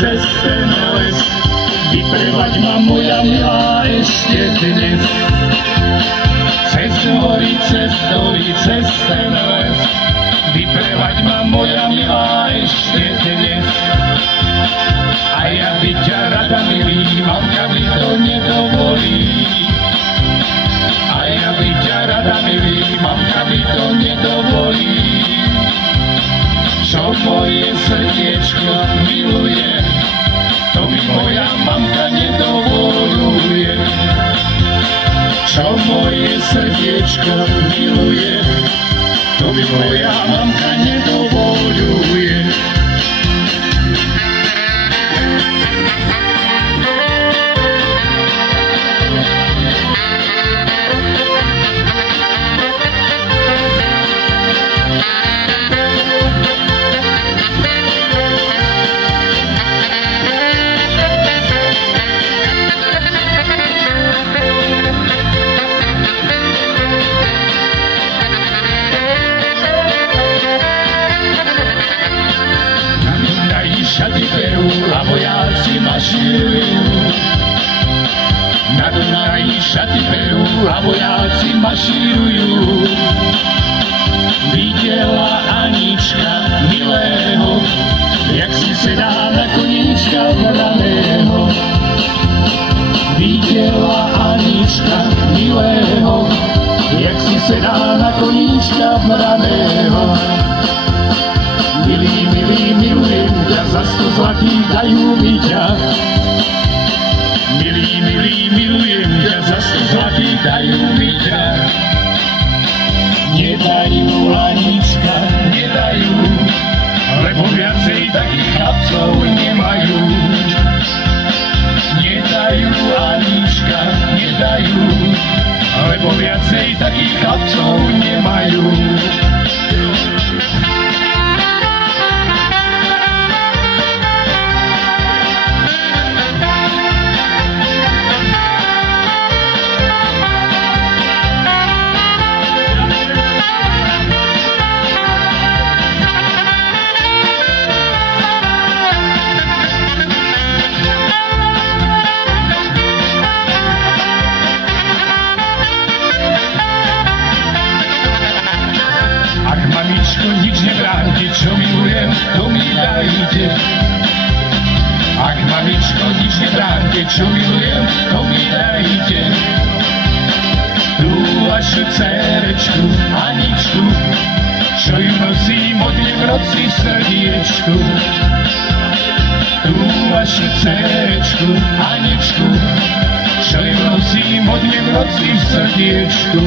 cez ten les, vyprevať ma moja milá ešte dnes. Cez hory, cez doly, cez ten les, vyprevať ma moja milá ešte dnes. A ja by ťa rada milý, mamka mi to nedovolí. A ja by ťa rada milý, mamka mi to nedovolí. Čo moje srdiečko miluje, to mi moja mamka nedovoluje. Čo moje srdiečko miluje, to mi moja mamka nedovoluje. Šaty perú a vojáci mašírujú. Na Dunaji šaty perú a vojáci mašírujú. Videla Anička milého, jak si sedá na koníčka vraného. Videla Anička milého, jak si sedá na koníčka vraného. Milý, milý, milujem ťa, za 100 zlatých dajú mi ťa. Milý, milý, milujem ťa, za 100 zlatých dajú mi ťa. Nedajú, Anička, nedajú, lebo viacej takých chlapcov nemajú. Nedajú, Anička, nedajú, lebo viacej takých chlapcov nemajú. Mamičko, nič nebránte, čo milujem, to mi dajte. Ak mamičko, nič nebránte, čo milujem, to mi dajte. Tú vašu dcerečku, Aničku, čo ju nosím od v noci v srdiečku. Tú vašu dcerečku, Aničku, čo ju nosím od v noci v srdiečku.